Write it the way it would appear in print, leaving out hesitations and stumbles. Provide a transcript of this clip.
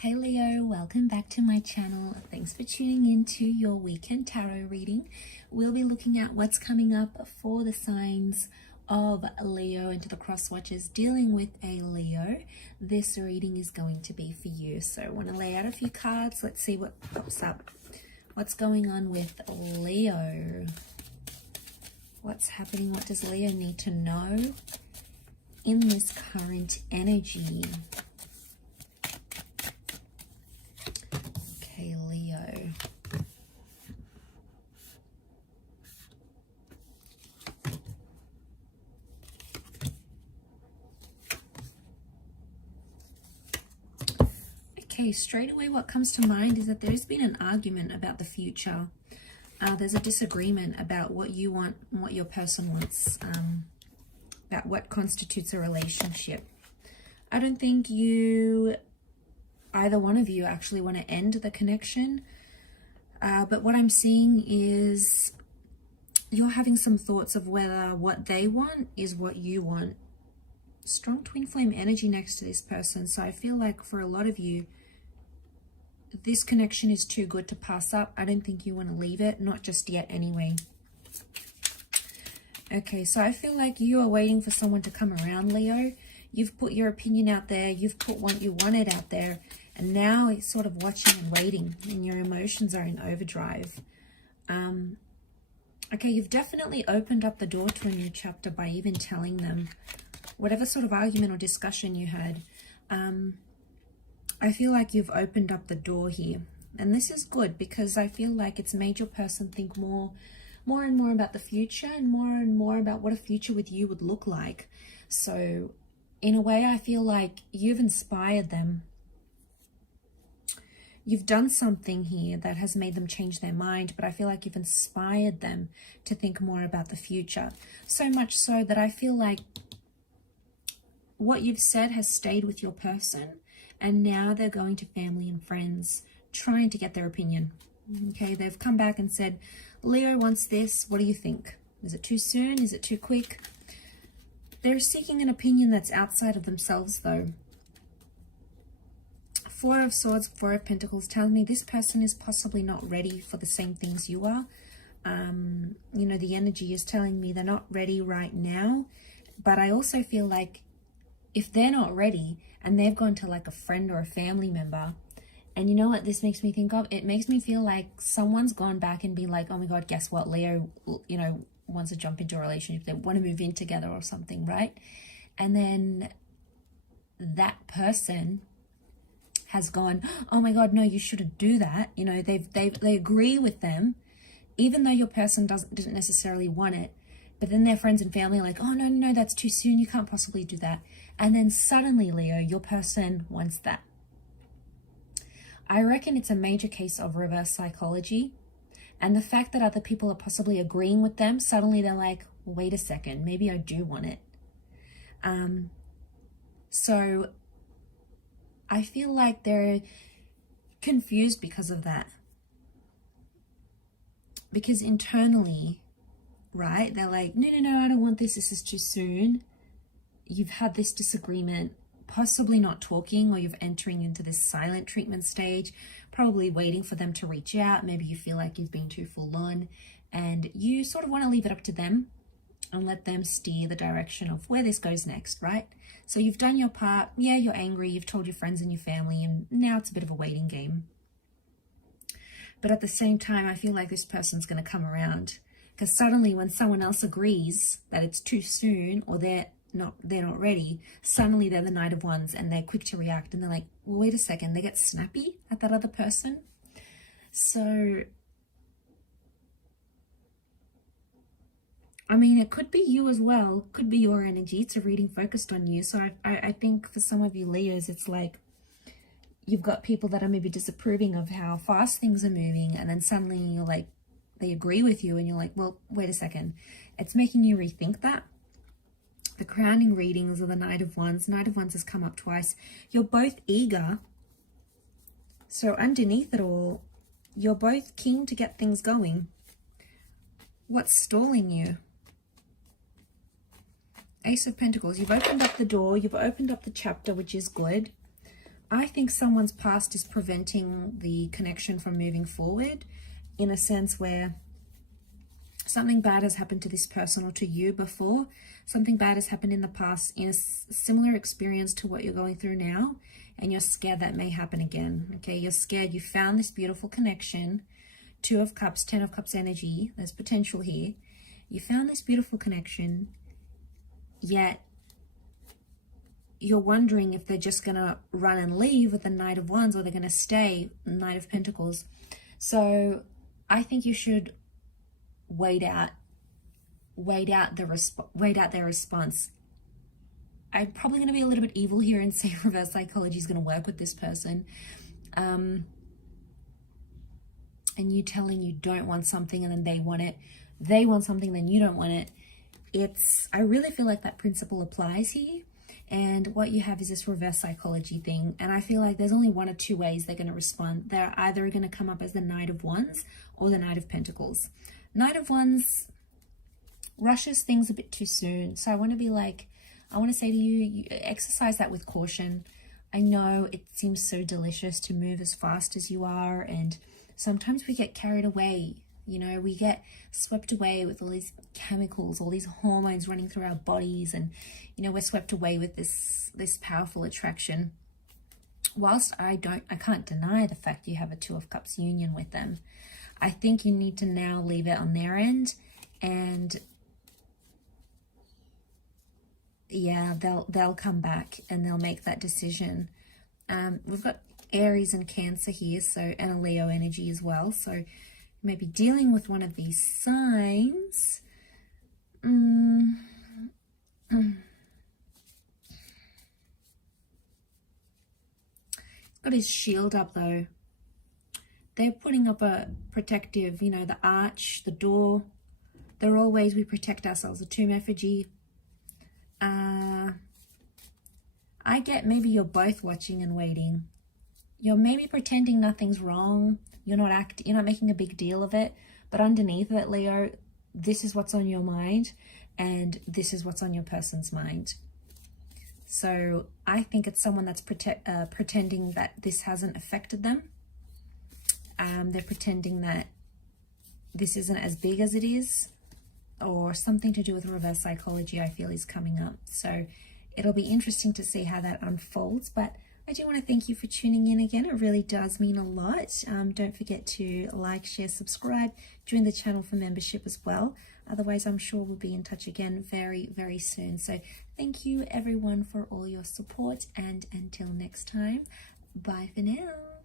Hey Leo, welcome back to my channel. Thanks for tuning in to your weekend tarot reading. We'll be looking at what's coming up for the signs of Leo and to the cross watchers dealing with a Leo. This reading is going to be for you. So I want to lay out a few cards. Let's see what pops up. What's going on with Leo? What's happening? What does Leo need to know in this current energy? Okay, Leo. Okay, straight away what comes to mind is that there's been an argument about the future. There's a disagreement about what you want and what your person wants, about what constitutes a relationship. I don't think either one of you actually want to end the connection, but what I'm seeing is you're having some thoughts of whether what they want is what you want. Strong twin flame energy next to this person, so I feel like for a lot of you, this connection is too good to pass up. I don't think you want to leave it, not just yet anyway. Okay, so I feel like you are waiting for someone to come around, Leo. You've put your opinion out there, you've put what you wanted out there, and now it's sort of watching and waiting, and your emotions are in overdrive. Okay, you've definitely opened up the door to a new chapter by even telling them whatever sort of argument or discussion you had. I feel like you've opened up the door here, and this is good because I feel like it's made your person think more and more about the future and more about what a future with you would look like. So in a way, I feel like you've inspired them. You've done something here that has made them change their mind, but I feel like you've inspired them to think more about the future. So much so that I feel like what you've said has stayed with your person, and now they're going to family and friends trying to get their opinion. Okay, they've come back and said, Leo wants this, what do you think? Is it too soon? Is it too quick? They're seeking an opinion that's outside of themselves though. Four of Swords, Four of Pentacles tells me this person is possibly not ready for the same things you are. You know, the energy is telling me they're not ready right now, but I also feel like if they're not ready and they've gone to like a friend or a family member, and you know what this makes me think of? It makes me feel like someone's gone back and be like, oh my God, guess what? Leo, you know, wants to jump into a relationship. They want to move in together or something, right? And then that person has gone, oh my God, no, you shouldn't do that. You know, they agree with them, even though your person didn't necessarily want it. But then their friends and family are like, oh no, that's too soon. You can't possibly do that. And then suddenly, Leo, your person wants that. I reckon it's a major case of reverse psychology. And the fact that other people are possibly agreeing with them, suddenly they're like, wait a second, maybe I do want it. So I feel like they're confused because of that. Because internally, right, they're like, no, I don't want this. This is too soon. You've had this disagreement, possibly not talking, or you're entering into this silent treatment stage, probably waiting for them to reach out. Maybe you feel like you've been too full on, and you sort of want to leave it up to them and let them steer the direction of where this goes next, right? So you've done your part. Yeah, you're angry. You've told your friends and your family, and now it's a bit of a waiting game. But at the same time, I feel like this person's going to come around, because suddenly when someone else agrees that it's too soon or they're not ready, suddenly they're the Knight of Wands and they're quick to react, and they're like, well, wait a second, they get snappy at that other person. So I mean, it could be you as well, could be your energy. It's a reading focused on you. So I think for some of you Leos, it's like you've got people that are maybe disapproving of how fast things are moving, and then suddenly you're like, they agree with you and you're like, well, wait a second. It's making you rethink that. The crowning readings of the Knight of Wands. Knight of Wands has come up twice. You're both eager. So underneath it all, you're both keen to get things going. What's stalling you? Ace of Pentacles. You've opened up the door. You've opened up the chapter, which is good. I think someone's past is preventing the connection from moving forward, in a sense where something bad has happened to this person or to you before. Something bad has happened in the past in a similar experience to what you're going through now, and you're scared that may happen again. Okay, you're scared. You found this beautiful connection. 2 of Cups, 10 of Cups energy. There's potential here. You found this beautiful connection, yet you're wondering if they're just going to run and leave with the Knight of Wands, or they're going to stay, Knight of Pentacles. So I think you should wait out their response. I'm probably going to be a little bit evil here and say reverse psychology is going to work with this person. And you telling you don't want something and then they want it. They want something, then you don't want it. I really feel like that principle applies here. And what you have is this reverse psychology thing. And I feel like there's only 1 or 2 ways they're going to respond. They're either going to come up as the Knight of Wands or the Knight of Pentacles. Knight of Wands rushes things a bit too soon. So I want to say to you, you exercise that with caution. I know it seems so delicious to move as fast as you are, and sometimes we get carried away. You know, we get swept away with all these chemicals, all these hormones running through our bodies, and, you know, we're swept away with this powerful attraction. Whilst I can't deny the fact you have a 2 of Cups union with them, I think you need to now leave it on their end, and yeah, they'll come back and they'll make that decision. We've got Aries and Cancer here, so, and a Leo energy as well. So you may be dealing with one of these signs. Got his shield up though. They're putting up a protective, you know, the arch, the door. They're all ways we protect ourselves. A tomb effigy. I get maybe you're both watching and waiting. You're maybe pretending nothing's wrong. You're not making a big deal of it. But underneath it, Leo, this is what's on your mind, and this is what's on your person's mind. So I think it's someone that's pretending that this hasn't affected them. They're pretending that this isn't as big as it is, or something to do with reverse psychology, I feel, is coming up. So it'll be interesting to see how that unfolds. But I do want to thank you for tuning in again. It really does mean a lot. Don't forget to like, share, subscribe, join the channel for membership as well. Otherwise, I'm sure we'll be in touch again very, very soon. So thank you everyone for all your support, and until next time, bye for now.